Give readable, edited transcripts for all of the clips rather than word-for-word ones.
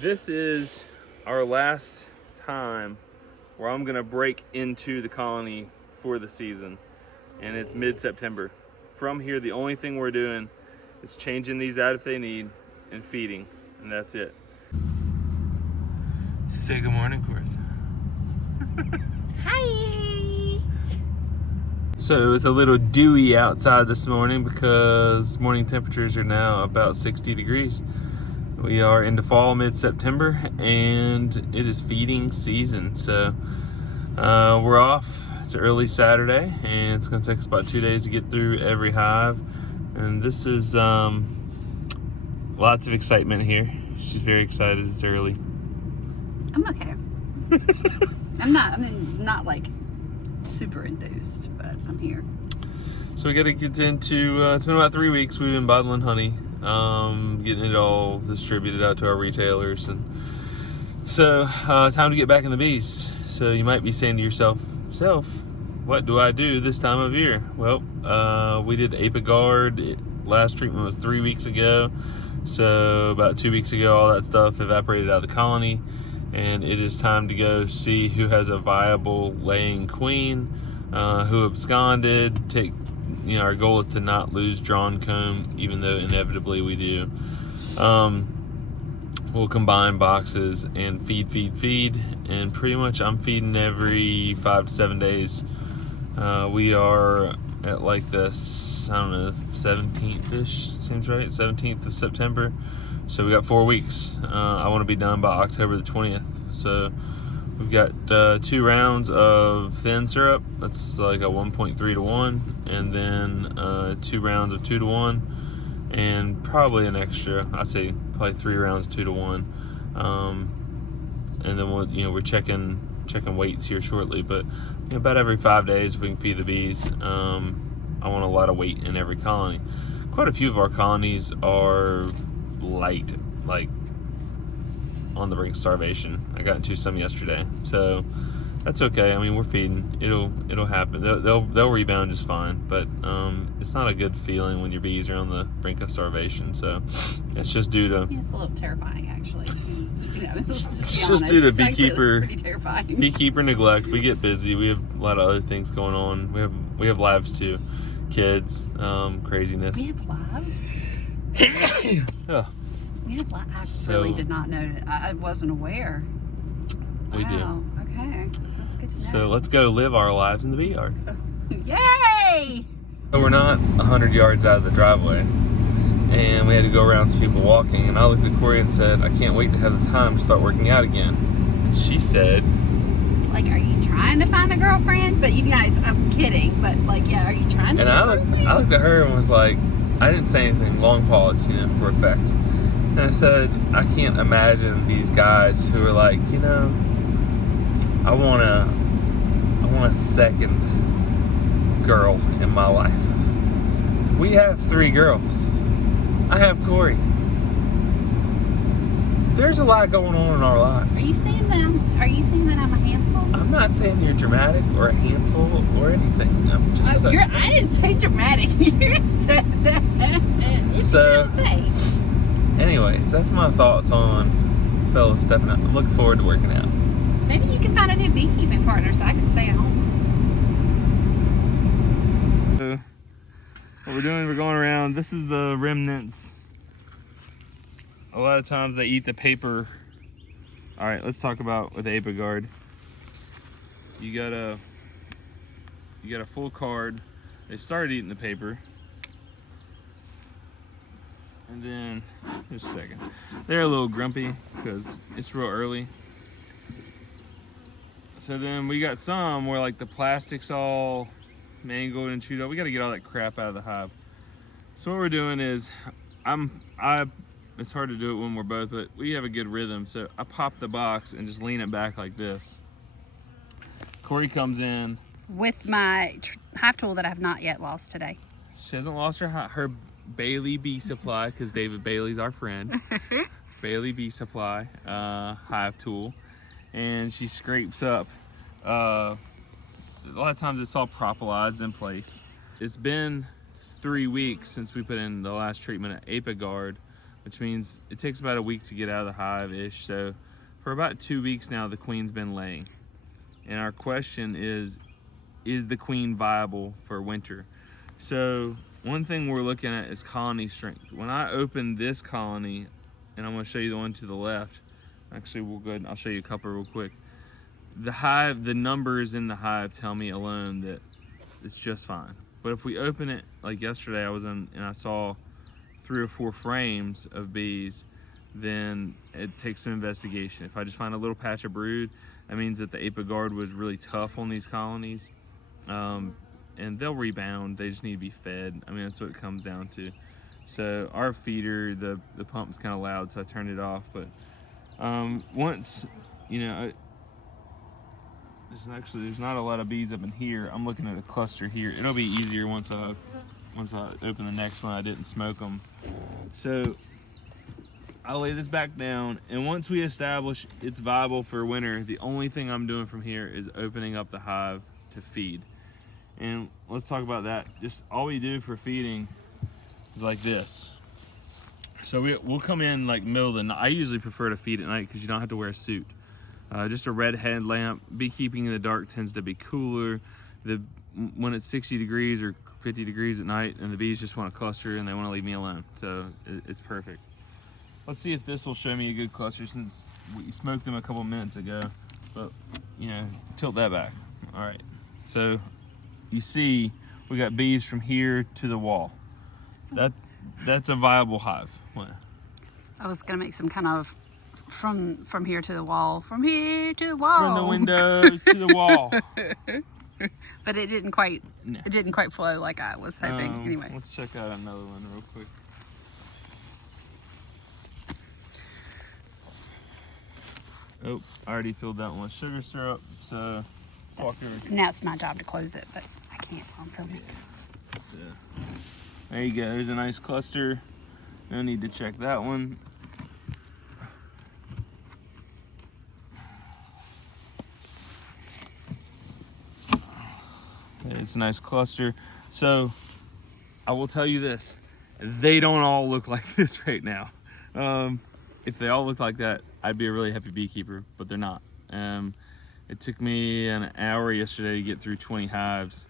This is our last time where I'm gonna break into the colony for the season, and it's mid-September. From here, the only thing we're doing is changing these out if they need and feeding, and that's it. Say good morning, Korth. Hi! So it's a little dewy outside this morning because morning temperatures are now about 60 degrees. We are into fall, mid-September, and it is feeding season. So we're off. It's early Saturday, and it's going to take us about 2 days to get through every hive. And this is lots of excitement here. She's very excited. It's early. I'm okay. I'm not like super enthused, but I'm here. So we got to get into, it's been about 3 weeks we've been bottling honey, getting it all distributed out to our retailers. And so time to get back in the bees. So you might be saying to yourself, what do I do this time of year? Well, we did Apiguard. Last treatment was 3 weeks ago. So about 2 weeks ago, all that stuff evaporated out of the colony. And it is time to go see who has a viable laying queen, who absconded. Our goal is to not lose drawn comb, even though inevitably we do. We'll combine boxes and feed, and pretty much I'm feeding every 5 to 7 days. We are at like this, 17th-ish, seems right, 17th of September. So we got 4 weeks. I want to be done by October the 20th. So we've got 2 rounds of thin syrup. That's like a 1.3 to 1, and then 2 rounds of 2 to 1, and probably an extra. I say probably 3 rounds 2 to 1. And then we're checking weights here shortly. But about every 5 days, if we can feed the bees, I want a lot of weight in every colony. Quite a few of our colonies are light, like on the brink of starvation. I got into some yesterday, so that's okay. I mean, we're feeding. It'll happen. They'll rebound just fine. But it's not a good feeling when your bees are on the brink of starvation. So it's just due to. Yeah, it's a little terrifying, actually. It's just due to beekeeper neglect. We get busy. We have a lot of other things going on. We have lives too, kids, craziness. We have lives. Yeah. We have lives. I really did not know. I wasn't aware. We do. Okay, that's good to know. So let's go live our lives in the bee yard. Yay! So we're not 100 yards out of the driveway, and we had to go around some people walking, and I looked at Cori and said, I can't wait to have the time to start working out again. She said, like, are you trying to find a girlfriend? But you guys, I'm kidding, but like, yeah, are you trying to and find a girlfriend? I looked at her and was like, I didn't say anything, long pause, for effect. And I said, I can't imagine these guys who are like, I want a second girl in my life. We have 3 girls. I have Cori. There's a lot going on in our lives. Are you saying that I'm a handful? I'm not saying you're dramatic or a handful or anything. I'm just saying. I didn't say dramatic. You said that. What did you say? Anyways, that's my thoughts on fellas stepping out. I'm looking forward to working out. Maybe you can find a new beekeeping partner so I can stay at home. So, what we're doing, we're going around. This is the remnants. A lot of times they eat the paper. All right, let's talk about with Apiguard. You got a full card. They started eating the paper. And then, just a second. They're a little grumpy because it's real early. So then we got some where like the plastic's all mangled and chewed up. We got to get all that crap out of the hive. So what we're doing is, it's hard to do it when we're both, but we have a good rhythm. So I pop the box and just lean it back like this. Cori comes in with my hive tool that I have not yet lost today. She hasn't lost her Bailey bee supply, because David Bailey's our friend. Bailey bee supply hive tool, and she scrapes up. A lot of times it's all propolized in place. It's been 3 weeks since we put in the last treatment at Apiguard, which means it takes about a week to get out of the hive-ish. So for about 2 weeks now, the queen's been laying. And our question is the queen viable for winter? So one thing we're looking at is colony strength. When I open this colony, and I'm gonna show you the one to the left, actually we'll go ahead and I'll show you a couple real quick. The hive, the numbers in the hive tell me alone that it's just fine. But if we open it, like yesterday I was in and I saw 3 or 4 frames of bees, then it takes some investigation. If I just find a little patch of brood, that means that the apiguard was really tough on these colonies. And they'll rebound, they just need to be fed. I mean, that's what it comes down to. So our feeder, the pump's kind of loud, so I turned it off. But once, you know, there's not a lot of bees up in here. I'm looking at a cluster here. It'll be easier once I open the next one. I didn't smoke them. So I'll lay this back down, and once we establish it's viable for winter, the only thing I'm doing from here is opening up the hive to feed. And let's talk about that. Just all we do for feeding is like this. So we'll come in like middle of the night. I usually prefer to feed at night because you don't have to wear a suit. Just a red headlamp. Beekeeping in the dark tends to be cooler. When it's 60 degrees or 50 degrees at night, and the bees just want to cluster and they want to leave me alone. So it's perfect. Let's see if this will show me a good cluster since we smoked them a couple minutes ago. But, you know, tilt that back. All right. So you see we got bees from here to the wall. That's a viable hive. What? I was gonna make some kind of from here to the wall, from here to the wall, from the windows to the wall. But it didn't quite. No. It didn't quite flow like I was hoping. Anyway, let's check out another one real quick. Oh, I already filled that one with sugar syrup. So walk over. Now it's my job to close it, but I can't. I'm filming. So, there you go. There's a nice cluster. No need to check that one. It's a nice cluster. So I will tell you this, they don't all look like this right now. If they all look like that, I'd be a really happy beekeeper, but they're not. It took me an hour yesterday to get through 20 hives.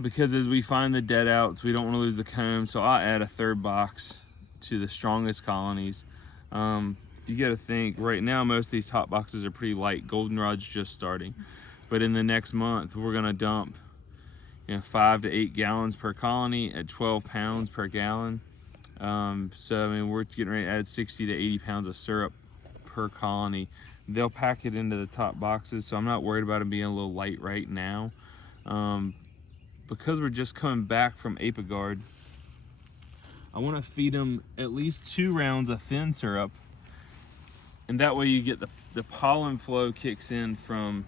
Because as we find the dead outs, we don't want to lose the comb, so I'll add a 3rd box to the strongest colonies. You got to think, right now most of these top boxes are pretty light. Goldenrod's just starting. But in the next month, we're gonna dump 5 to 8 gallons per colony at 12 pounds per gallon. So I mean, we're getting ready to add 60 to 80 pounds of syrup per colony. They'll pack it into the top boxes, so I'm not worried about them being a little light right now. Because we're just coming back from apiguard, I want to feed them at least 2 rounds of thin syrup, and that way you get the pollen flow kicks in from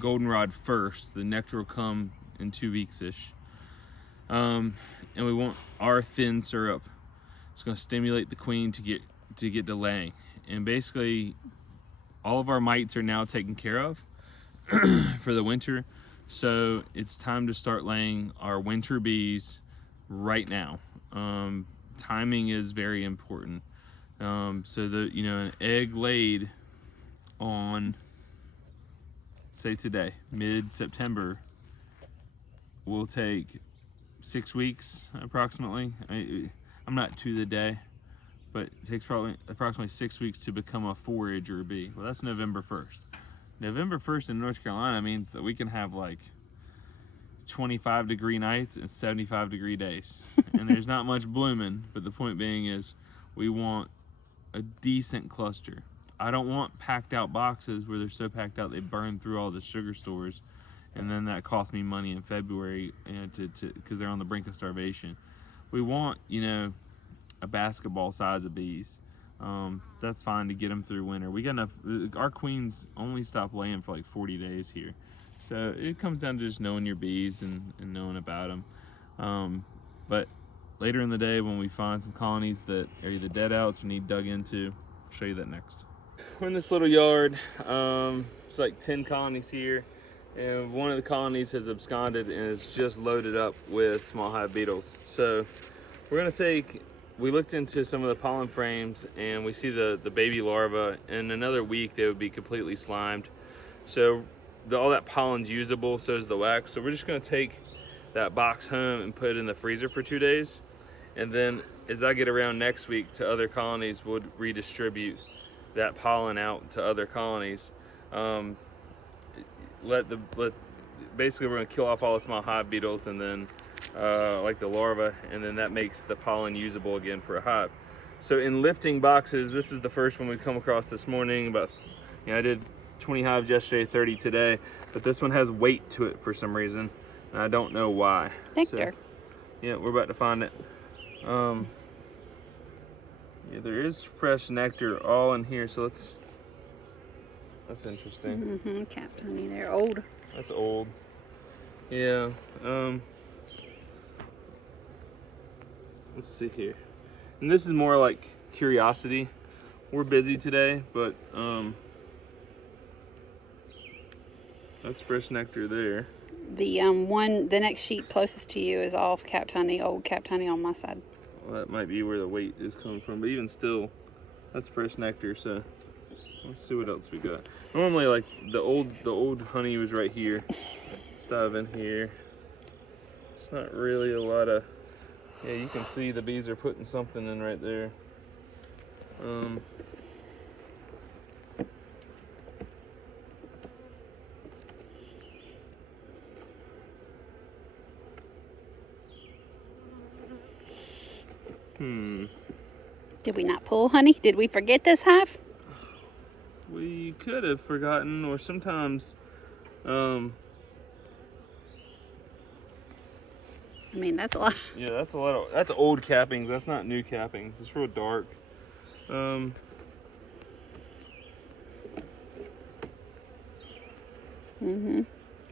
goldenrod first. The nectar will come in 2 weeks-ish. And we want our thin syrup. It's going to stimulate the queen to get to laying. And basically, all of our mites are now taken care of for the winter. So it's time to start laying our winter bees right now. Timing is very important. So an egg laid on, say today, mid-September, will take 6 weeks approximately. I'm not to the day, but it takes probably approximately 6 weeks to become a forager bee. Well, that's November 1st. November 1st in North Carolina means that we can have like 25-degree nights and 75-degree days. And there's not much blooming, but the point being is we want a decent cluster. I don't want packed out boxes where they're so packed out they burn through all the sugar stores, and then that costs me money in February because they're on the brink of starvation. We want, a basketball size of bees. That's fine to get them through winter. We got enough. Our queens only stop laying for like 40 days here. So it comes down to just knowing your bees and knowing about them. But later in the day, when we find some colonies that are either dead outs or need dug into, I'll show you that next. We're in this little yard. It's like 10 colonies here. And one of the colonies has absconded and is just loaded up with small hive beetles. So we're gonna take we looked into some of the pollen frames, and we see the baby larva. In another week, they would be completely slimed. So all that pollen's usable, so is the wax. So we're just gonna take that box home and put it in the freezer for 2 days. And then as I get around next week to other colonies, we'll redistribute that pollen out to other colonies. Basically we're gonna kill off all the small hive beetles, and then like the larva, and then that makes the pollen usable again for a hive. So in lifting boxes, this is the first one we come across this morning. I did 20 hives yesterday, 30 today, but this one has weight to it for some reason, and I don't know why. Nectar. So, yeah, we're about to find it. Yeah, there is fresh nectar all in here, so that's interesting. Mm-hmm. Captain honey, they're old. That's old. Yeah. Let's see here. And this is more like curiosity. We're busy today, but that's fresh nectar there. The next sheet closest to you is all capped honey, old capped honey on my side. Well, that might be where the weight is coming from, but even still, that's fresh nectar. So let's see what else we got. Normally, like the old honey was right here. Let's dive in here. It's not really a lot of. Yeah, you can see the bees are putting something in right there. Did we not pull honey? Did we forget this hive? We could have forgotten, or sometimes, I mean, that's a lot. yeah, that's old cappings. That's not new cappings. It's real dark.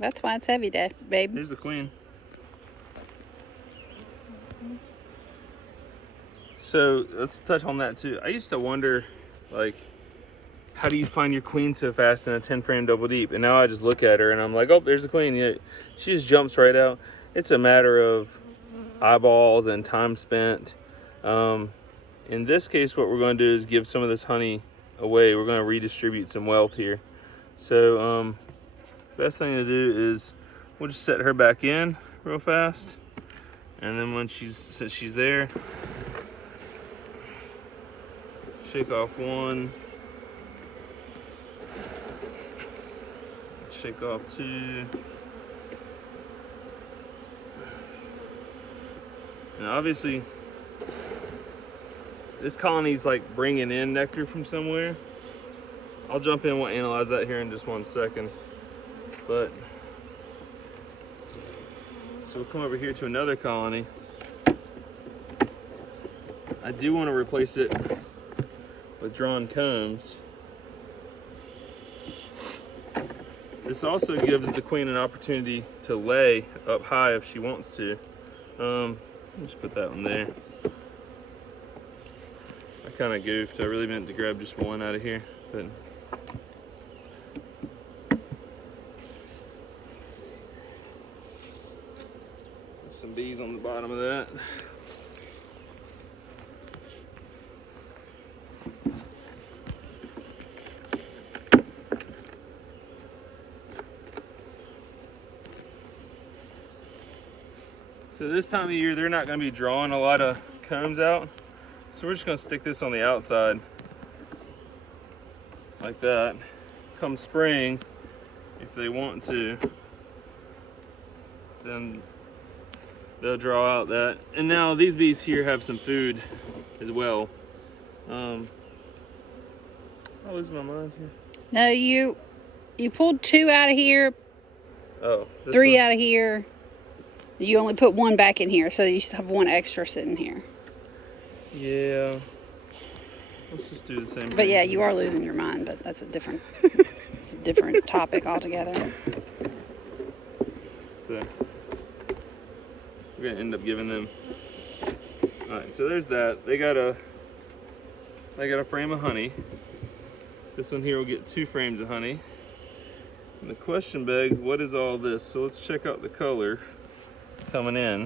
That's why it's heavy, Dad, babe. Here's the queen. So let's touch on that too. I used to wonder, like, how do you find your queen so fast in a 10 frame double deep? And now I just look at her and I'm like, oh, there's the queen. Yeah, she just jumps right out. It's a matter of eyeballs and time spent. In this case, what we're going to do is give some of this honey away. We're going to redistribute some wealth here. So best thing to do is we'll just set her back in real fast, and then since she's there, shake off one, shake off two, and obviously this colony's like bringing in nectar from somewhere. I'll jump in, we'll analyze that here in just 1 second. But so we'll come over here to another colony. I do want to replace it with drawn combs. This also gives the queen an opportunity to lay up high if she wants to. Just put that one there. I kind of goofed. I really meant to grab just one out of here, but some bees on the bottom of that. So this time of year, they're not going to be drawing a lot of combs out. So we're just going to stick this on the outside like that. Come spring, if they want to, then they'll draw out that. And now these bees here have some food as well. I'm losing my mind here. No, you pulled 2 out of here, Oh, 3 out of here. You only put 1 back in here, so you should have 1 extra sitting here. Yeah. Let's just do the same thing. But yeah, you are losing your mind, but that's a different it's a different topic altogether. So we're gonna end up giving them. Alright, so there's that. They got a frame of honey. This one here will get 2 frames of honey. And the question begs, what is all this? So let's check out the color coming in.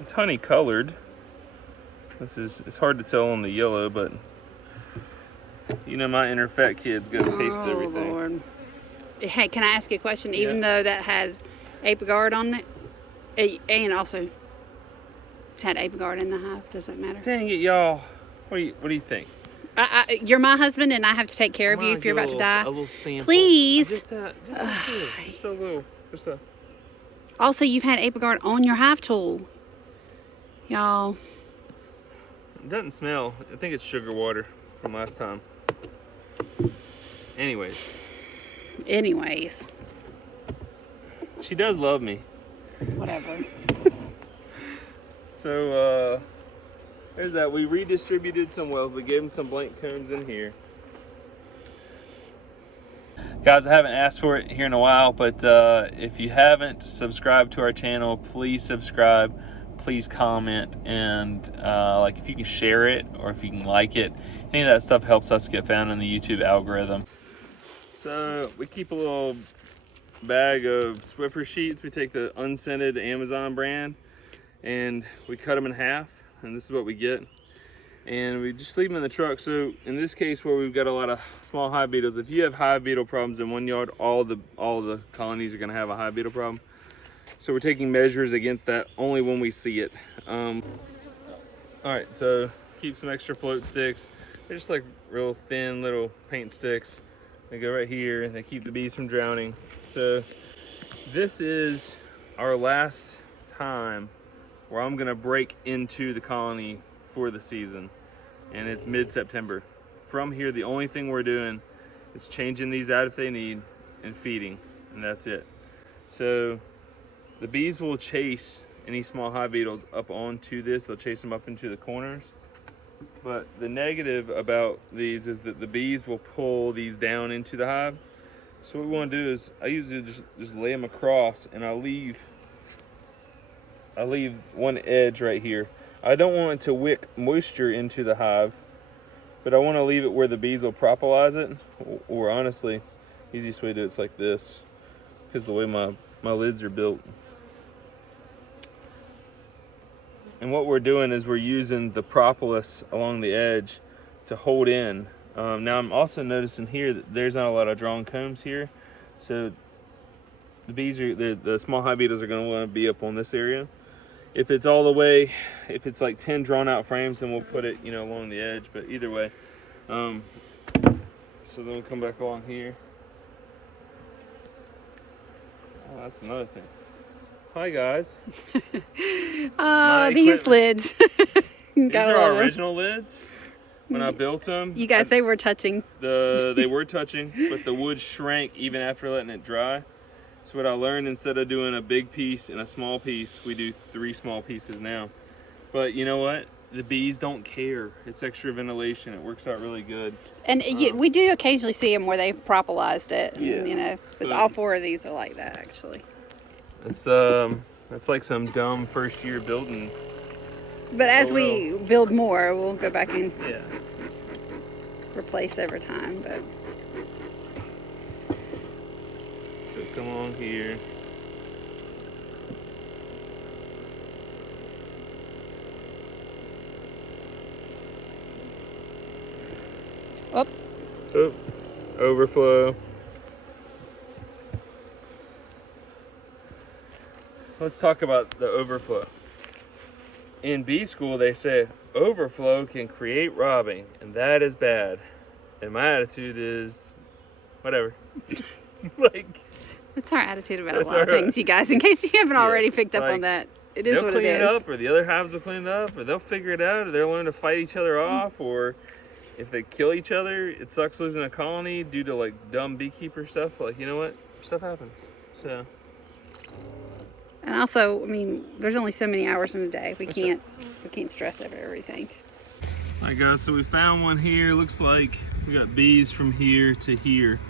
It's honey colored. it's hard to tell on the yellow, but you know my inner fat kid's gonna taste everything. Lord. Hey, can I ask you a question? Even though that has Apigard on it, and also it's had Apigard in the hive, does it matter? Dang it, y'all. What do you think? You're my husband, and I have to take care of you if you're about to die. A little sample. Please. Just a little. Also, you've had Apigard on your hive tool, y'all. It doesn't smell. I think it's sugar water from last time. Anyways. She does love me. Whatever. So, there's that. We redistributed some wells. We gave them some blank cones in here. Guys, I haven't asked for it here in a while, but if you haven't subscribed to our channel, please subscribe. Please comment, and like if you can share it or if you can like it, any of that stuff helps us get found in the YouTube algorithm. So we keep a little bag of Swiffer sheets. We take the unscented Amazon brand and we cut them in half, and this is what we get. And we just leave them in the truck. So in this case, where we've got a lot of small hive beetles, if you have hive beetle problems in one yard, all the colonies are going to have a hive beetle problem. So we're taking measures against that only when we see it. All right, so keep some extra float sticks. They're just like real thin little paint sticks. They go right here and they keep the bees from drowning. So this is our last time where I'm gonna break into the colony for the season, and it's mid-September. From here, the only thing we're doing is changing these out if they need and feeding, and that's it. So the bees will chase any small hive beetles up onto this. They'll chase them up into the corners. But the negative about these is that the bees will pull these down into the hive. So what we want to do is I usually just lay them across, and I leave one edge right here. I don't want it to wick moisture into the hive, but I want to leave it where the bees will propolize it. Or honestly, easiest way to do it's like this, because the way my lids are built. And what we're doing is we're using the propolis along the edge to hold in. Now I'm also noticing here that there's not a lot of drawn combs here, so the bees the small hive beetles are going to want to be up on this area. If it's all the way, if it's like 10 drawn out frames, then we'll put it, along the edge. But either way, so then we'll come back along here. Oh, that's another thing. Hi guys. These lids. These are our original lids. When I built them, you guys, they were touching. They were touching, but the wood shrank even after letting it dry. So what I learned, instead of doing a big piece and a small piece, we do 3 small pieces now. But you know what? The bees don't care. It's extra ventilation. It works out really good. And we do occasionally see them where they've propolized it. Yeah. But all 4 of these are like that, actually. It's like some dumb first year building. But as we build more, we'll go back and replace over time. But so come on here. Overflow. Let's talk about the overflow. In bee school, they say overflow can create robbing, and that is bad. And my attitude is, whatever. That's our attitude about a lot of things, you guys. In case you haven't already picked up on that, it is what it is. They'll clean it up, or the other hives will clean it up, or they'll figure it out, or they'll learn to fight each other off, or if they kill each other, it sucks losing a colony due to dumb beekeeper stuff. But you know what? Stuff happens. So. And also, there's only so many hours in a day. We can't stress over everything. All right, guys. So we found one here. Looks like we got bees from here to here.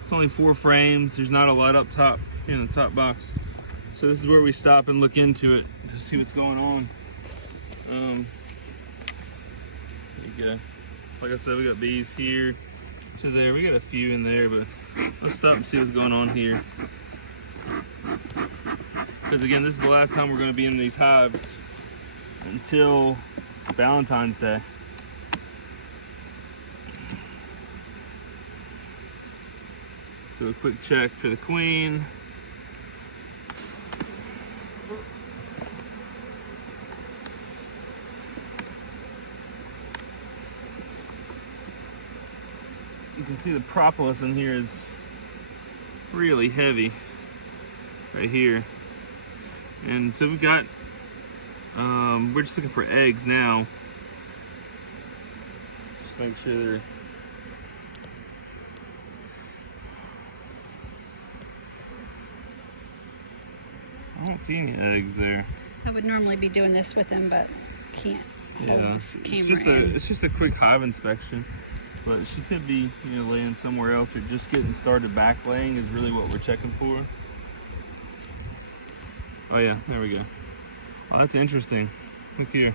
It's only 4 frames. There's not a lot up top in the top box. So this is where we stop and look into it to see what's going on. There you go. Like I said, we got bees here to there. We got a few in there, but let's stop and see what's going on here. Because again, this is the last time we're going to be in these hives until Valentine's Day. So a quick check for the queen. You can see the propolis in here is really heavy right here. And so we've got, we're just looking for eggs now. Just make sure they're, I don't see any eggs there. I would normally be doing this with them, but can't. Yeah, it's just a quick hive inspection. But she could be, laying somewhere else or just getting started back laying is really what we're checking for. Oh yeah, there we go. Oh, that's interesting. Look here.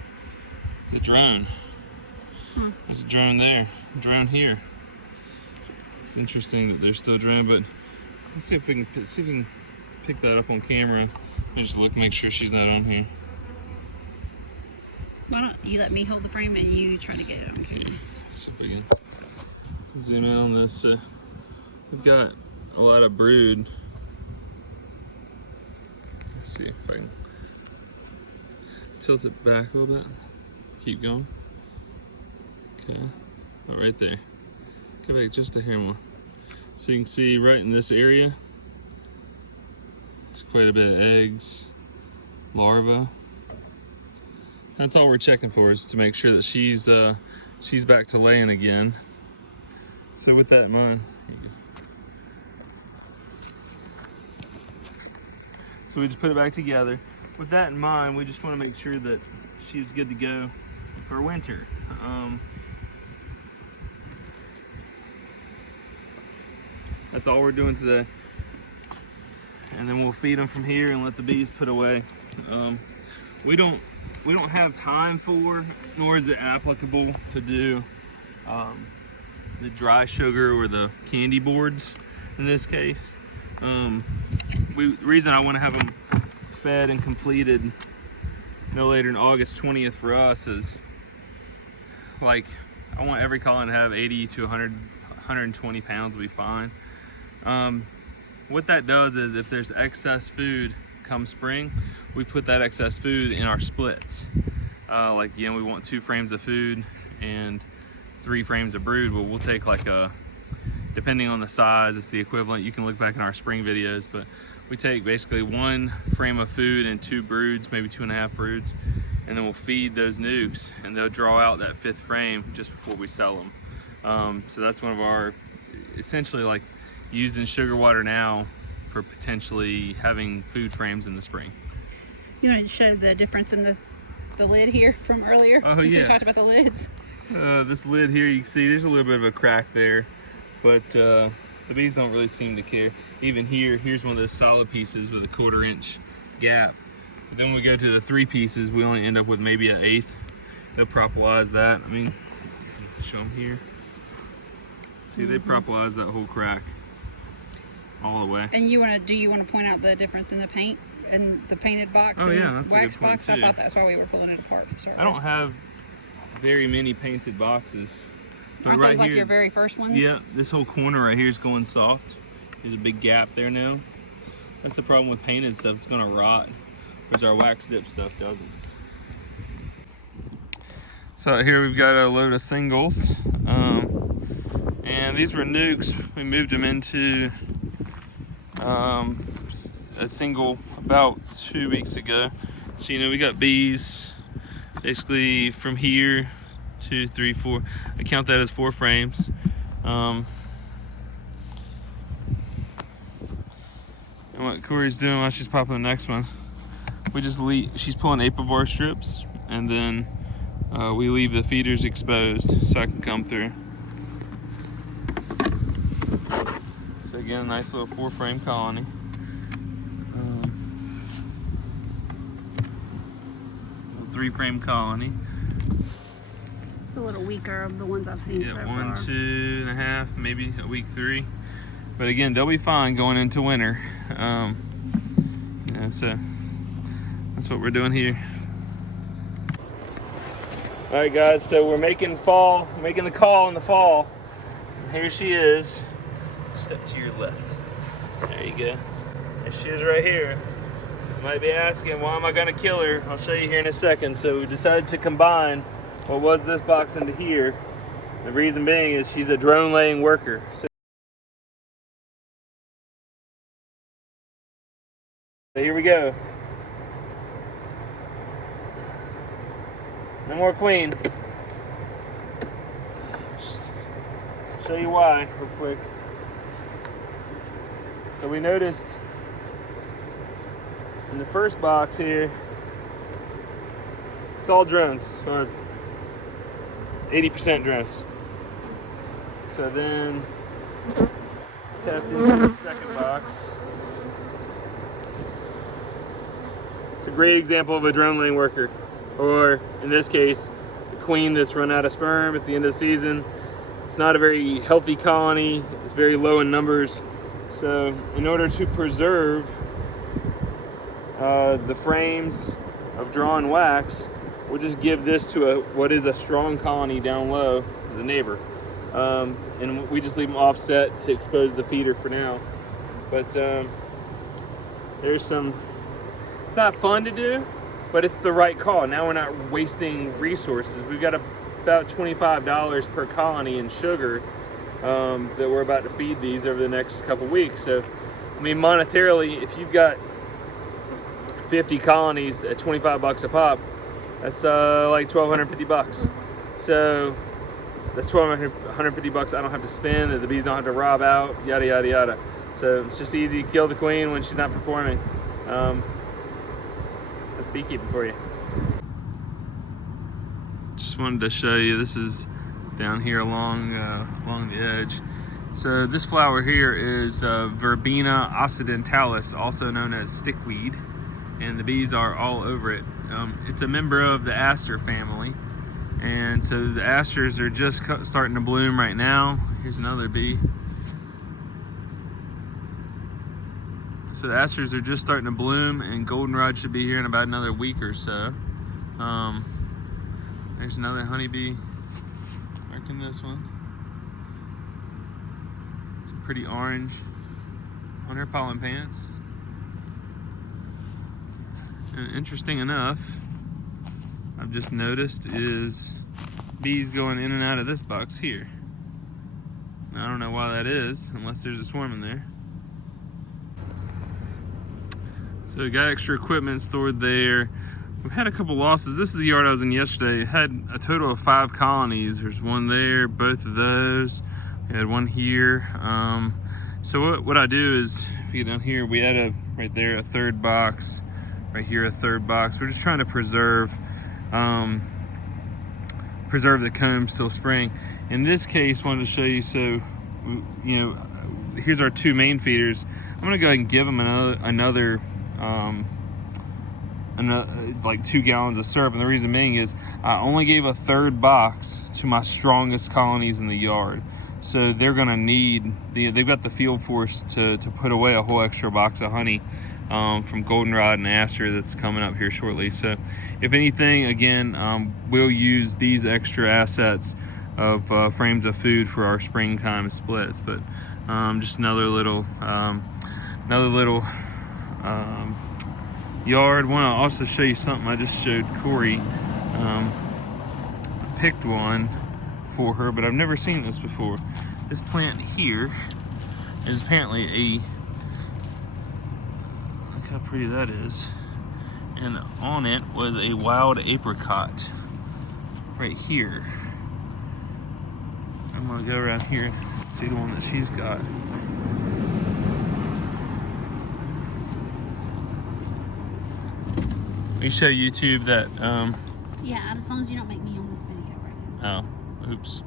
It's a drone. There's a drone there. A drone here. It's interesting that they're still drone, but let's see if we can pick that up on camera. Just look, make sure she's not on here. Why don't you let me hold the frame and you try to get it on camera? Okay, let's see if we can zoom in on this. We've got a lot of brood. Let's see if I can tilt it back a little bit. Keep going. Okay, oh, right there. Go back just a hair more. So you can see right in this area, there's quite a bit of eggs, larvae. That's all we're checking for, is to make sure that she's back to laying again. So with that in mind, so we just put it back together. With that in mind, we just want to make sure that she's good to go for winter. That's all we're doing today. And then we'll feed them from here and let the bees put away. We don't have time for, nor is it applicable to do the dry sugar or the candy boards in this case. The reason I want to have them fed and completed no later than August 20th for us is, like, I want every colony to have 80 to 100, 120 pounds will be fine. What that does is, if there's excess food come spring, we put that excess food in our splits. Like, we want 2 frames of food and 3 frames of brood. Well, we'll take like depending on the size, it's the equivalent. You can look back in our spring videos, but we take basically 1 frame of food and 2 broods, maybe 2.5 broods, and then we'll feed those nukes, and they'll draw out that 5th frame just before we sell them. So that's one of our, essentially, like, using sugar water now for potentially having food frames in the spring. You want to show the difference in the lid here from earlier? Oh, yeah. We talked about the lids. This lid here, you can see there's a little bit of a crack there, but the bees don't really seem to care. Even here's one of those solid pieces with a 1/4 inch gap. But then when we go to the 3 pieces, we only end up with maybe 1/8. They'll propolize that. I mean, show them here. See, they propolize that whole crack all the way. And do you want to point out the difference in the paint and the painted box? Oh, and yeah, the that's a wax good point, box? too. I thought that's why we were pulling it apart. Sorry. I don't have very many painted boxes. But Aren't right those like here, your very first ones? yeah, this whole corner right here is going soft. There's a big gap there now. That's the problem with painted stuff, it's gonna rot, whereas our wax dip stuff doesn't. So out here we've got a load of singles. And these were nukes. We moved them into a single about 2 weeks ago. So, we got bees basically from here, 2, 3, 4. I count that as 4 frames. And what Cori's doing while she's popping the next one, she's pulling apivar strips, and then we leave the feeders exposed so I can come through. So again, a nice little 4 frame colony. Little 3 frame colony. It's a little weaker of the ones I've seen so far. 1, 2.5, maybe a week 3. But again, they'll be fine going into winter. So that's what we're doing here. All right, guys. So we're making the call in the fall. Here she is. Step to your left. There you go. And she is right here. You might be asking, why am I gonna kill her? I'll show you here in a second. So we decided to combine what was this box into here. The reason being is she's a drone laying worker. So here we go. No more queen. Show you why real quick. So we noticed in the first box here, it's all drones, or 80% drones. So then tapped into the second box. It's a great example of a drone laying worker, or in this case, a queen that's run out of sperm. It's the end of the season. It's not a very healthy colony. It's very low in numbers. So in order to preserve the frames of drawn wax, we'll just give this to what is a strong colony down low, the neighbor. And we just leave them offset to expose the feeder for now. But there's some, it's not fun to do, but it's the right call. Now we're not wasting resources. We've got about $25 per colony in sugar that we're about to feed these over the next couple weeks. So, I mean, monetarily, if you've got 50 colonies at 25 bucks a pop, that's like 1,250 bucks. So that's 1,250 bucks I don't have to spend, that the bees don't have to rob out, yada, yada, yada. So it's just easy. Kill the queen when she's not performing. That's beekeeping for you. Just wanted to show you, this is down here along the edge. So this flower here is Verbena occidentalis, also known as stickweed, and the bees are all over it. It's a member of the aster family, and so the asters are just starting to bloom right now. Here's another bee. So the asters are just starting to bloom, and goldenrod should be here in about another week or so. There's another honeybee marking this one. It's pretty orange on her pollen pants. And interesting enough, I've just noticed is bees going in and out of this box here. Now, I don't know why that is, unless there's a swarm in there. So we got extra equipment stored there. We've had a couple losses. This is the yard I was in yesterday. It had a total of 5 colonies. There's one there, both of those. We had one here. So what I do is, if you get down here, we had right there a third box. Right here, a third box. We're just trying to preserve the combs till spring. In this case, wanted to show you, so, you know, here's our 2 main feeders. I'm gonna go ahead and give them another like 2 gallons of syrup, and the reason being is I only gave a third box to my strongest colonies in the yard. So they're gonna need, they've got the field force to put away a whole extra box of honey from goldenrod and aster that's coming up here shortly. So if anything, again, we'll use these extra assets of frames of food for our springtime splits. But just another little yard. Want to also show you something I just showed Cori. I picked one for her, but I've never seen this before. This plant here is apparently look how pretty that is. And on it was a wild apricot right here. I'm gonna go around here and see the one that she's got. We show YouTube that. Yeah, as long as you don't make me on this video right now. Oh, oops.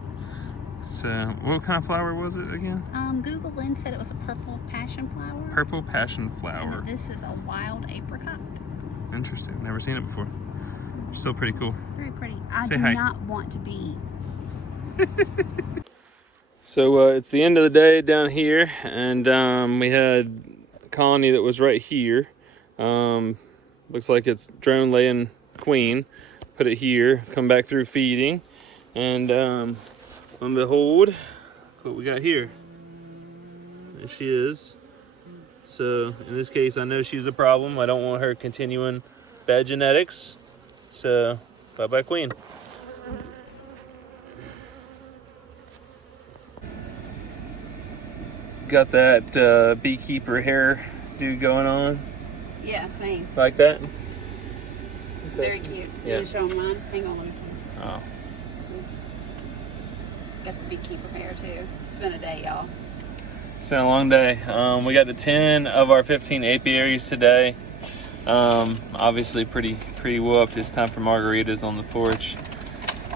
So, what kind of flower was it again? Google Lens said it was a purple passion flower. Purple passion flower. And this is a wild apricot. Interesting. Never seen it before. Still pretty cool. Very pretty. I Say do hi. not want to be. So it's the end of the day down here, and we had a colony that was right here. Looks like it's drone laying queen. Put put it here, come back through feeding, and lo and behold, what we got here. There she is. So in this case, I know she's a problem. I don't want her continuing bad genetics. So bye-bye queen. Got that beekeeper hair dude going on. Yeah, same. Like that? Very cute. Yeah. You want to show them mine? Hang on, let me. Oh. Got the beekeeper hair too. It's been a day, y'all. It's been a long day. We got to 10 of our 15 apiaries today. Obviously pretty whooped. It's time for margaritas on the porch.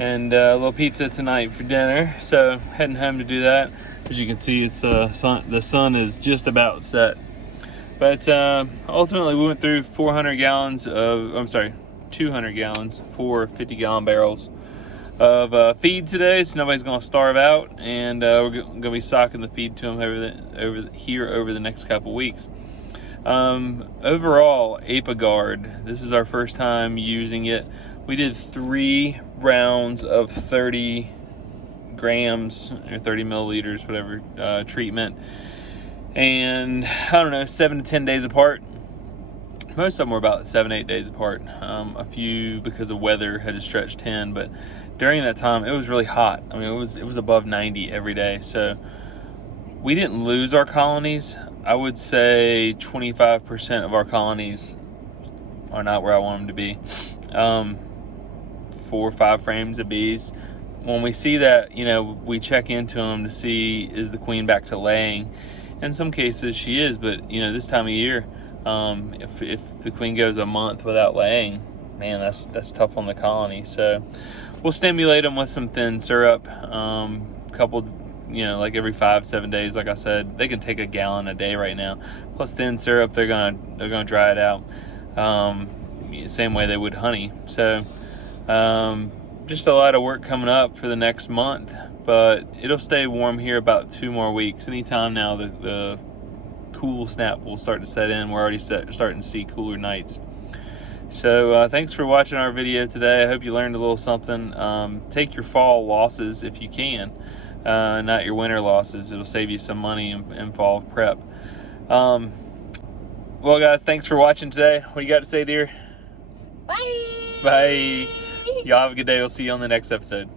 And a little pizza tonight for dinner. So heading home to do that. As you can see, it's the sun is just about set. But ultimately we went through 200 gallons, 4 50-gallon barrels of feed today, so nobody's gonna starve out, and we're gonna be stocking the feed to them over the next couple weeks. Overall, ApiGuard, this is our first time using it. We did 3 rounds of 30 grams or 30 milliliters, whatever, treatment, and I don't know, 7 to 10 days apart. Most of them were about 7-8 days apart. A few, because of weather, had to stretch 10, but during that time it was really hot. I mean, it was above 90 every day, so we didn't lose our colonies. I would say 25% of our colonies are not where I want them to be. 4 or 5 frames of bees. When we see that, we check into them to see, is the queen back to laying. In some cases she is, but this time of year, if the queen goes a month without laying, man, that's tough on the colony. So we'll stimulate them with some thin syrup, couple, like every 5-7 days. Like I said, they can take a gallon a day right now, plus thin syrup. They're gonna dry it out, same way they would honey. So just a lot of work coming up for the next month, but it'll stay warm here about 2 more weeks. Anytime now the cool snap will start to set in. We're already starting to see cooler nights. So thanks for watching our video today. I hope you learned a little something. Take your fall losses if you can, not your winter losses. It'll save you some money in fall prep. Well, guys, thanks for watching today. What you got to say, dear? Bye. Bye. Y'all have a good day. We'll see you on the next episode.